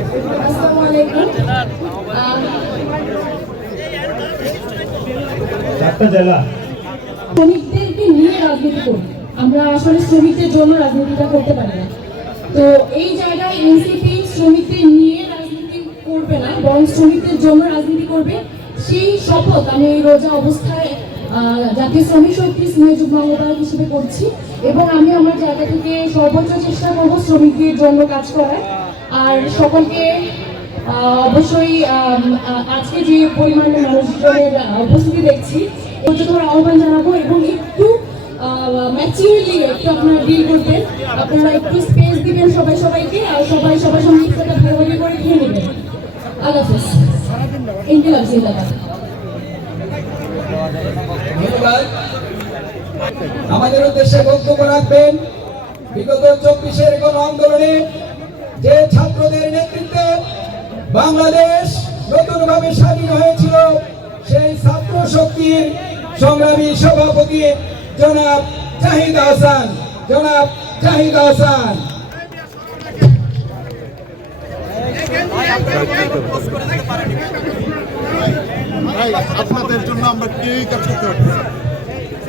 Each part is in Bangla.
আসসালামু আলাইকুম। শ্রমিকদেরকে নিয়ে রাজনীতি করি, আমরা আসলে শ্রমিকদের জন্য রাজনীতিটা করতে পারি না। তো এই জায়গায় এনসিপি শ্রমিকদের নিয়ে রাজনীতি করবে না, বরং শ্রমিকদের জন্য রাজনীতি করবে, সেই শপথ আমি এই রোজা অবস্থায় জাতীয় শ্রমিক শক্তি স্নেহ যুগ্ম আহ্বায়ক হিসেবে করছি। এবং আমি আমার জায়গা থেকে সর্বোচ্চ চেষ্টা করব শ্রমিকদের জন্য কাজ করার। আর সকলকে অবশ্যই আজকে যে পরিমাণে মানুষজনের উপস্থিতি দেখছি ধরে আহ্বান জানাবো এবং একটু ম্যাচিউরলি একটু আপনারা ডিল করবেন, আপনারা একটু স্পেস দিবেন সবাইকে, আর সবাই সবার সঙ্গে ইফতারটা ভাগাভাগি করে খেয়ে নেবেন। আল্লাহ হাফেজ। ইনকিলাব জিন্দাবাদ। ধন্যবাদ। আমাদের উদ্দেশ্যে বক্তব্য রাখবেন বিগত 24-এর গণ আন্দোলনে যে ছাত্রদের নেতৃত্বে বাংলাদেশ নতুনভাবে স্বাধীন হয়েছিল, সেই ছাত্র শক্তির সংগ্রামী সভাপতি জনাব জাহিদ হাসান। আপনাদের জন্য আমরা কেউই কাজ করতে পারছি না।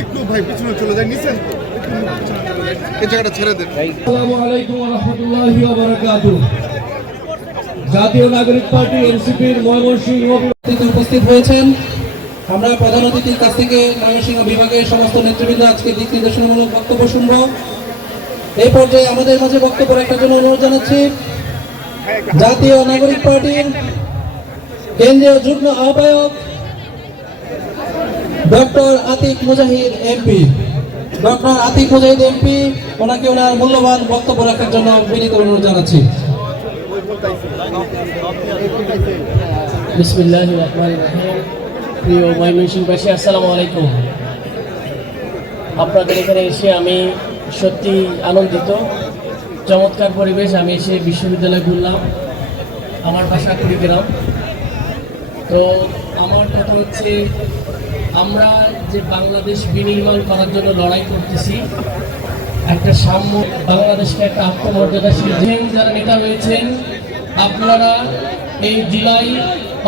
একটু ভাই পিছনে চলে যাই, নিছেন এই জায়গাটা ছেড়ে দেন। আসসালামু আলাইকুম ওয়া রাহমাতুল্লাহি ওয়া বারাকাতুহু। জাতীয় নাগরিক পার্টি এনসিপির ময়মনসিংহ উপস্থিত হয়েছেন। আমরা প্রধান অতিথির কাছ থেকে ময়মনসিংহ বিভাগের সমস্ত নেতৃবৃন্দ আজকে দিক নির্দেশনামূলক বক্তব্য শুনব। এই পর্যায়ে আমাদের মাঝে বক্তব্য রাখার জন্য অনুরোধ জানাচ্ছি জাতীয় নাগরিক পার্টির কেন্দ্রীয় যুগ্ম আহ্বায়ক ডক্টর আতিক মুজাহিদ এমপি। ওনাকে ওনার মূল্যবান বক্তব্য রাখার জন্য বিনীত অনুরোধ জানাচ্ছি। বিসমিল্লাহির রহমানির রহিম। প্রিয় ময়মনসিংহবাসী, আসসালামু আলাইকুম। আপনাদের এখানে এসে আমি সত্যি আনন্দিত। চমৎকার পরিবেশ। আমি এসে বিশ্ববিদ্যালয়ে ঘুরলাম, আমার বাসা কুড়িগ্রাম। তো আমার কথা হচ্ছে, আমরা যে বাংলাদেশ বিনির্মাণ করার জন্য লড়াই করতেছি, একটা সাম্য বাংলাদেশকে একটা আত্মমর্যাদাশীল যারা নেতা রয়েছেন, আপনারা এই জুলাই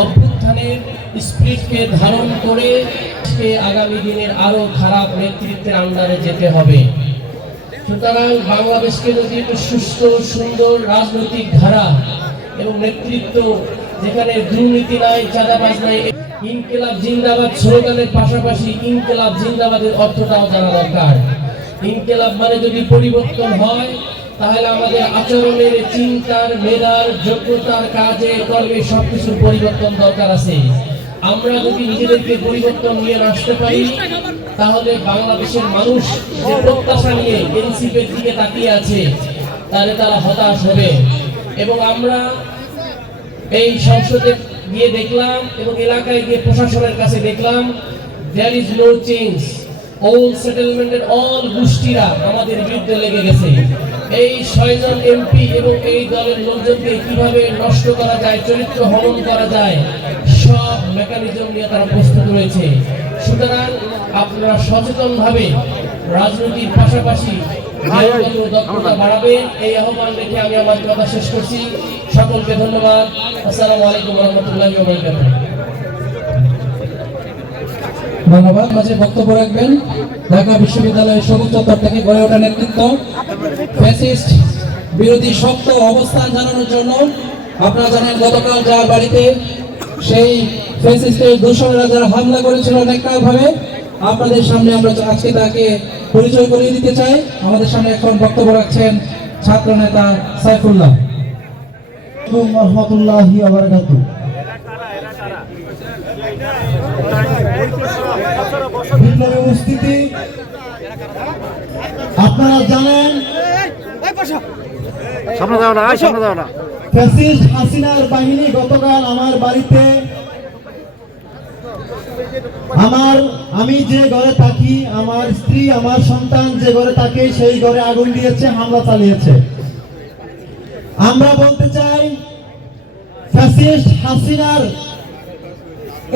অভ্যুত্থানের স্পিরিটকে ধারণ করে আগামী দিনের আরো খারাপ নেতৃত্বের আন্ডারে যেতে হবে। সুতরাং বাংলাদেশকে যদি একটু সুস্থ সুন্দর রাজনৈতিক ধারা এবং নেতৃত্ব, যেখানে দুর্নীতি নাই, চাঁদাবাজ নাই, ইনকিলাব জিন্দাবাদ স্লোগানের পাশাপাশি ইনকিলাব জিন্দাবাদের অর্থটাও জানা দরকার। ইনকিলাব মানে যদি পরিবর্তন হয়, তাহলে আমাদের আচরণের, চিন্তার, মেধার, যোগ্যতার, কাজে কর্মে সবকিছুর পরিবর্তন দরকার আছে। আমরা যদি নিজেদেরকে পরিবর্তন নিয়ে আসতে পারি, তাহলে বাংলাদেশের মানুষ যে প্রত্যাশা নিয়ে এনসিপির দিকে তাকিয়ে আছে, তাহলে তারা হতাশ হবে। এবং আমরা এই সংসদে গিয়ে দেখলাম এবং এলাকায় গিয়ে প্রশাসনের কাছে দেখলাম, there is no change. All সেটেলমেন্টের অল গোষ্ঠীরা আমাদের বিরুদ্ধে লেগে গেছে। এই 6 জন এমপি এবং এই দলের লোকজনকে কিভাবে নষ্ট করা যায়, চরিত্র হনন করা যায়, সব মেকানিজম নিয়ে তারা প্রস্তুত রয়েছে। সুতরাং আপনারা সচেতনভাবে রাজনীতির পাশাপাশি দক্ষতা বাড়াবেন, এই আহ্বান রেখে আমি আমার কথা শেষ করছি। সকলকে ধন্যবাদ। আসসালামু আলাইকুম ওয়া রাহমাতুল্লাহি ওয়া বারাকাতুহু। ধন্যবাদ। মাঝে বক্তব্য রাখবেন ঢাকা বিশ্ববিদ্যালয়ের সবুজ চত্বর থেকে গড়ে ওঠা নেতৃত্ব, ফ্যাসিস্ট বিরোধী শক্ত অবস্থান জানানোর জন্য। আপনারা জানেন গতকাল যার বাড়িতে সেই ফ্যাসিস্টের দূষণেরা যারা হামলা করেছিল অনেকভাবে, আপনাদের সামনে আমরা আজকে তাকে পরিচয় করিয়ে দিতে চাই। আমাদের সামনে এখন বক্তব্য রাখছেন ছাত্র নেতা সাইফুল্লাহ। রহমতুল্লাহি ওয়া বারাকাতুহু। বিপ্লবী উপস্থিতি, আপনারা জানেন ফ্যাসিস্ট হাসিনার বাহিনী গতকাল আমার বাড়িতে, আমি যে ঘরে থাকি, আমার স্ত্রী, আমার সন্তান যে ঘরে থাকে, সেই ঘরে আগুন দিয়েছে, হামলা চালিয়েছে। আমরা বলতে চাই, ফ্যাসিস্ট হাসিনার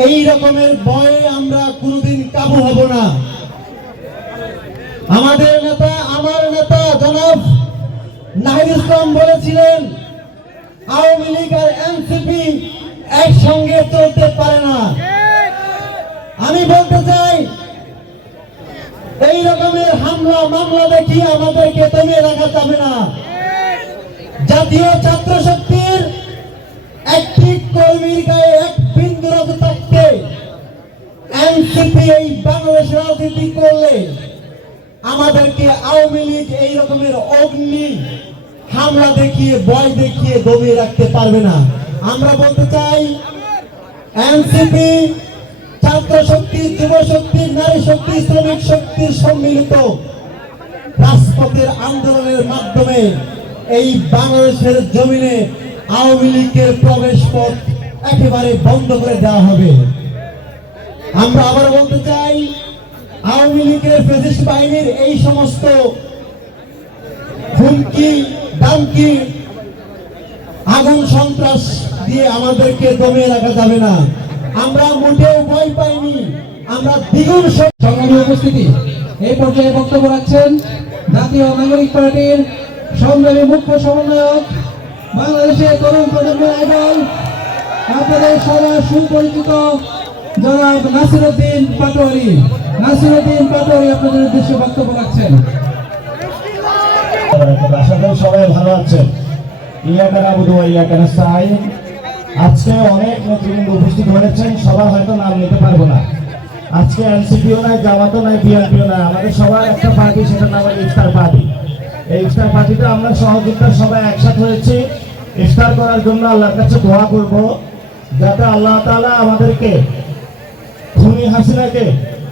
এই রকমের ভয়ে আমরা কোনোদিন কাবু হব না। আমাদের নেতা, আমার নেতা জনাব নাহিদ ইসলাম বলেছিলেন, আওয়ামী লীগ এনসিপি একসঙ্গে চলতে পারে না। আমি বলতে চাই, এই রকমের হামলা মামলা দেখি আমাদেরকে দমিয়ে রাখা যাবে না। জাতীয় ছাত্র শক্তির একটি কর্মীর গায়ে এক বিন্দু রক্ত থাকতে এনসিপি এই বাংলাদেশ রাজনীতি করলে আমাদেরকে আওয়ামী লীগ এই রকমের অগ্নি হামলা দেখিয়ে ভয় দেখিয়ে দমিয়ে রাখতে পারবে না। আমরা বলতে চাই, এনসিপি ছাত্র শক্তি, যুব শক্তি, নারী শক্তি, শ্রমিক শক্তির সম্মিলিত রাজপথের আন্দোলনের মাধ্যমে এই বাংলাদেশের জমিনে আওয়ামী লীগের প্রবেশ পথ একেবারে বন্ধ করে দেওয়া হবে। আমরা আবার বলতে চাই, আওয়ামী লীগের ফ্যাসিস্ট বাহিনীর এই সমস্ত হুমকি দামকি আগুন সন্ত্রাস দিয়ে আমাদেরকে দমিয়ে রাখা যাবে না। আমরা মোটেও ভয় পাইনি, আমরা দ্বিগুণ সংগ্রামী উপস্থিতি, এই পর্যায়ে বক্তব্য রাখছেন জাতীয় নাগরিক পার্টির সংগ্রামী মুখ্য সমন্বয়ক, বাংলাদেশের তরুণ প্রজন্মের আইডল, আপনাদের সবার সুপরিচিত জনাব নাসিরউদ্দিন পাটোয়ারি। নাসিরউদ্দিন পাটোয়ারি আপনাদের উদ্দেশ্যে বক্তব্য রাখছেন। আশা করি সবাই ভালো আছেন। ইয়াকা নাবুদু ওয়া ইয়াকা নাস্তাঈন। আজকে অনেক নেতৃবৃন্দ উপস্থিত হয়েছেন, সবার হয়তো নাম নিতে পারবো না। আজকে এনসিপিও নাই, জামাতও নাই, বিএনপিও নাই, আমাদের সবার একটা পার্টি, সেটার নাম হলো ইফতার পার্টি। এই ইফতার পার্টিতে আমরা সহযোগিতা সবাই একসাথে হয়েছি ইফতার করার জন্য। আল্লাহর কাছে দোয়া করব যাতে আল্লাহ তাআলা আমাদেরকে খুনি হাসিনাকে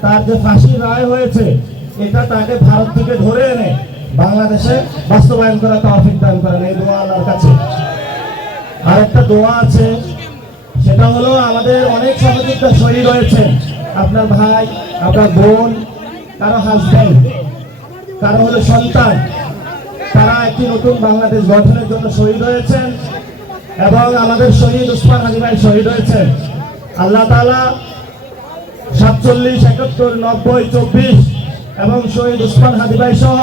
তার যে ফাঁসির রায় হয়েছে এটা তাকে ভারত থেকে ধরে এনে বাংলাদেশে বাস্তবায়ন করা তৌফিক দান করেন, এই দোয়া আল্লাহর কাছে। আর একটা দোয়া আছে, সেটা হলো আমাদের অনেক সহযোগিতা শহীদ হয়েছে, আপনার ভাই, আপনার বোন, কারো হাজবেন্ড, কারো হলো সন্তান, তারা একটি নতুন বাংলাদেশ গঠনের জন্য শহীদ হয়েছেন। এবং আমাদের শহীদ উসমান হাদি ভাই শহীদ হয়েছেন। আল্লাহ তাআলা 47, 71, 90, 24 এবং শহীদ উসমান হাদি ভাই সহ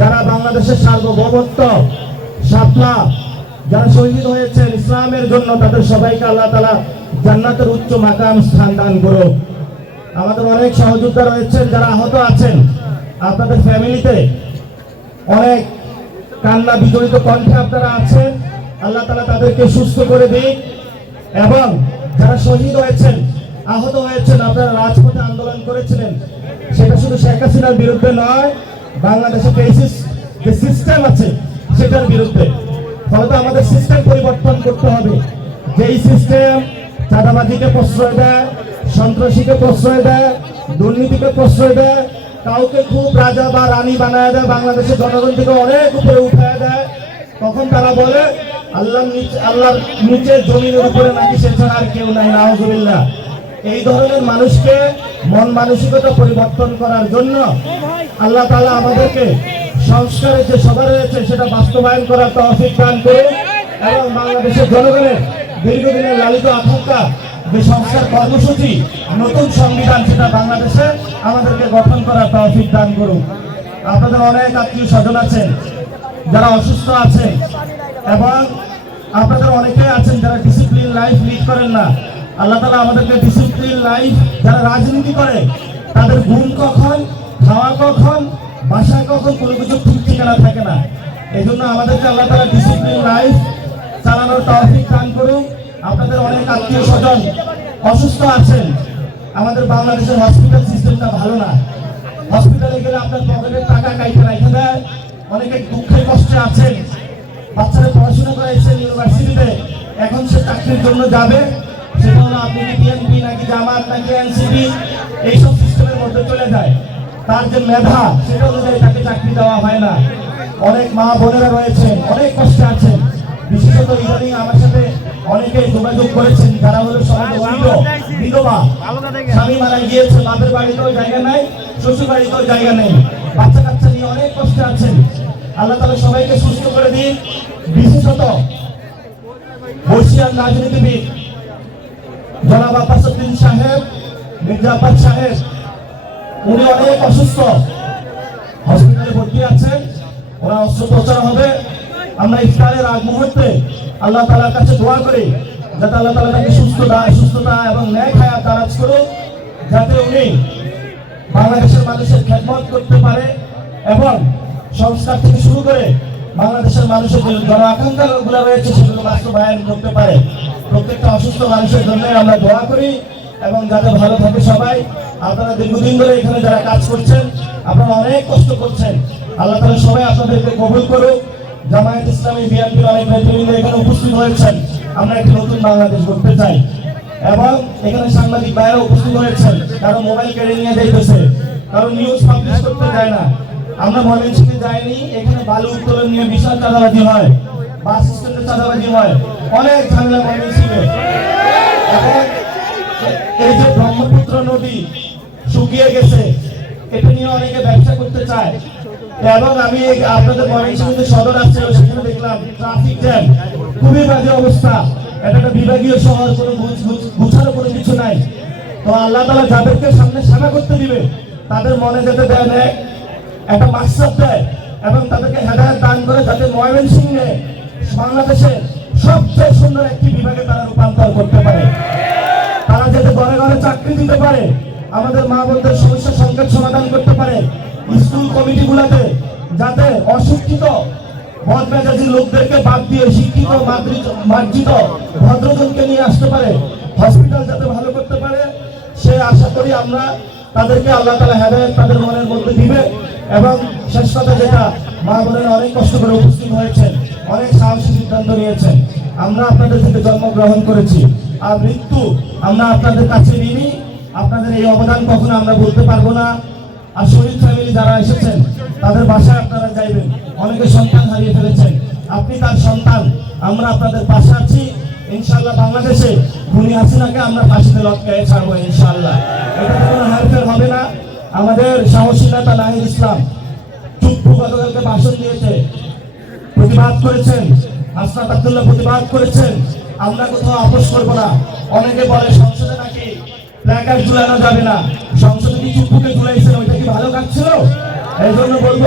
যারা বাংলাদেশের সার্বভৌমত্ব, শাপলা যারা শহীদ হয়েছেন ইসলামের জন্য, তাদের সবাইকে আল্লাহ তাআলা জান্নাতের উচ্চ মাকাম স্থান দান করুক। আমাদের অনেক সহযোদ্ধা রয়েছেন যারা আহত আছেন, আপনাদের ফ্যামিলিতে অনেক কান্না বিজড়িত কণ্ঠে আপনারা আছেন, আল্লাহ তাআলা তাদেরকে সুস্থ করে দিক। এবং যারা শহীদ হয়েছেন, আহত হয়েছেন, আপনারা রাজপথে আন্দোলন করেছিলেন, সেটা শুধু শেখ হাসিনার বিরুদ্ধে নয়, বাংলাদেশে যে সিস্টেম আছে সেটার বিরুদ্ধে। ফলে আমাদের সিস্টেম পরিবর্তন করতে হবে। যেই সিস্টেম চাঁদাবাজিকে প্রশ্রয় দেয়, সন্ত্রাসীকে প্রশ্রয় দেয়, দুর্নীতিকে প্রশ্রয় দেয়, কাউকে খুব রাজা বা রানী বানায় দেয়, বাংলাদেশের জনগণ থেকে অনেক উপরে উঠায় দেয়, তখন তারা বলে আল্লাহর নিচে জমিনের উপরে নাকি সে ছাড়া আর কেউ নাই, নাউজুবিল্লাহ। এই ধরনের মানুষকে মন মানসিকতা পরিবর্তন করার জন্য আল্লাহ তাআলা আমাদেরকে সংস্কারের যে সভা রয়েছে সেটা বাস্তবায়ন করার তৌফিক দান করুন। এবং বাংলাদেশের জনগণের দীর্ঘদিনের লালিত আকাঙ্ক্ষা যে সংস্কার কর্মসূচি, নতুন সংবিধান, সেটা বাংলাদেশে আমাদেরকে গঠন করার তৌফিক দান করুন। আপনাদের অনেক আত্মীয় স্বজন আছেন যারা অসুস্থ আছেন, এবং আপনাদের অনেকে আছেন যারা ডিসিপ্লিন লাইফ লিড করেন না। আল্লাহ তাআলা আমাদেরকে ডিসিপ্লিন লাইফ, যারা রাজনীতি করে তাদের ঘুম কখন, খাওয়া কখন, বাসা কখন, কোনো কিছু ঠিক ঠিকানা থাকে না। এই জন্য আমাদেরকে আল্লাহ তাআলা ডিসিপ্লিন লাইফ চালানোর তৌফিক দান করুন। আপনাদের অনেক আত্মীয় স্বজন অসুস্থ আছেন, আমাদের বাংলাদেশের হসপিটাল সিস্টেমটা ভালো না। হসপিটালে গেলে আপনার পকেটের টাকা কাইতে রেখে দেয়, অনেকে দুঃখে কষ্টে আছেন, বাচ্চারা পড়াশোনা করাইছেন ইউনিভার্সিটিতে, এখন সে চাকরির জন্য যাবে, সেটা হলো আপনি কি বিএনপি নাকি জামাত নাকি এনসিপি এইসব সিস্টেমের মধ্যে চলে যায়। তার যে মেধা সেটা অনুযায়ী তাকে চাকরি দেওয়া হয় না। অনেক মা বোনেরা রয়েছেন, অনেক কষ্টে আছেন। বিশেষত ইদানিং আমার সাথে অনেকে যোগাযোগ করেছেন যারা হলো বিধবা, স্বামী মারা গিয়েছে, বাপের বাড়িতেও জায়গা নাই, শ্বশুর বাড়িতেও জায়গা নেই, বাচ্চা কাচ্চা নিয়ে অনেক কষ্টে আছেন। আল্লাহ তাআলা সবাইকে সুস্থ করে দিন। বিশেষত বর্ষিয়ান রাজনীতিবিদ জনাব আব্বাসউদ্দিন সাহেব, মির্জা আব্বাস সাহেব, উনি অনেক অসুস্থ, হসপিটালে ভর্তি আছেন, ওরা অস্ত্রোপচার হবে। আমরা ইফতারের আগ মুহূর্তে আল্লাহ তাআলার কাছে দোয়া করি যাতে আল্লাহ তাআলা তাকে সুস্থতা এবং ন্যায় হায়াত দারাজ করুন, যাতে উনি বাংলাদেশের মানুষের খেদমত করতে পারে এবং সংস্কার থেকে শুরু করে বাংলাদেশের মানুষের যে জন আকাঙ্ক্ষাগুলো রয়েছে সেগুলো বাস্তবায়ন করতে পারে। প্রত্যেকটা অসুস্থ মানুষের জন্য আমরা দোয়া করি এবং যাতে ভালো থাকে সবাই। আপনারা দীর্ঘদিন ধরে এখানে যারা কাজ করছেন, আপনারা অনেক কষ্ট করছেন, আল্লাহ তাআলা সবাই আপনাদেরকে কবুল করুক। জামায়াত ইসলামী, বিএনপির অনেক নেতৃবৃন্দ এখানে উপস্থিত হয়েছেন। আমরা একটি নতুন বাংলাদেশ গড়তে চাই এবং এখানে সাংবাদিক ভাইরা উপস্থিত হয়েছেন, কারো মোবাইল কেড়ে নিয়ে যাইতেছে, কারো নিউজ পাবলিশ করতে যায় না। আমরা ময়মনসিংহে যাইনি, এখানে বালু উত্তোলন নিয়ে বিশাল চাঁদাবাজি হয়, বাস স্ট্যান্ডে চাঁদাবাজি হয়, অনেক ঝামেলা ময়মনসিংহে। এখন এই যে ব্রহ্মপুত্র নদী শুকিয়ে গেছে, এটা নিয়ে অনেকে ব্যবসা করতে চায় এবং আমি আপনাদের ময়মনসিংহে সদর আসছিল, সেখানে দেখলাম ট্রাফিক জ্যাম, খুবই বাজে অবস্থা। এটা একটা বিভাগীয় শহর, কোনো গুছানো কোনো কিছু নাই। তো আল্লাহ তাআলা যাদেরকে সামনে সেবা করতে দিবে তাদের মনে যাতে দেয় একটা মাকসাদ দেয় এবং তাদেরকে হেদায়েত দান করে, যাতে ময়মনসিংহে বাংলাদেশের সবচেয়ে সুন্দর একটি বিভাগে তারা রূপান্তর করতে পারে। তারা যাতে ঘরে ঘরে চাকরি দিতে পারে, আমাদের মা বোনদের সমস্যা সংকট সমাধান করতে পারে, স্কুল কমিটিগুলোতে যাতে অশিক্ষিত বদমেজাজি লোকদেরকে বাদ দিয়ে শিক্ষিত মার্জিত ভদ্রজনকে নিয়ে আসতে পারে, হসপিটাল যাতে ভালো করতে পারে, সে আশা করি আমরা তাদেরকে আল্লাহ তাআলা হেদায়েত তাদের মনের মধ্যে দিবে। এবং শেষ কথা যেটা, মা বোনেরা অনেক কষ্ট করে উপস্থিত হয়েছেন, অনেক সাহসী সিদ্ধান্ত নিয়েছেন। আমরা আপনাদের থেকে জন্মগ্রহণ করেছি, আর মৃত্যু আমরা আপনাদের কাছে ঋণী। আপনাদের এই অবদান কখনো আমরা বলতে পারবো না। আর শহীদ ফ্যামিলি যারা এসেছেন তাদের বাসায় আপনারা যাইবেন, অনেকে সন্তান হারিয়ে ফেলেছেন, আপনি তার সন্তান, আমরা আপনাদের পাশে আছি। ইনশাআল্লাহ বাংলাদেশে খুনি হাসিনাকে আমরা ফাঁসিতে লটকায়ে ছাড়বো ইনশাআল্লাহ, এটাতে কোনো হেরফের হবে না। আমাদের সাহসী নেতা নাহিদ ইসলাম চুপ্পু গতকালকে ভাষণ দিয়েছে, প্রতিবাদ করেছেন, হাসনাত আব্দুল্লাহ প্রতিবাদ করেছেন। আমরা কোথাও আপোষ করবো না। অনেকে বলে সংসদে নাকি প্ল্যাকার্ড ঝুলানো যাবে না, সংসদে কি চুপ্পুকে ঝুলাইছেন, ওইটা কি ভালো কাজ ছিল? এই জন্য বলবো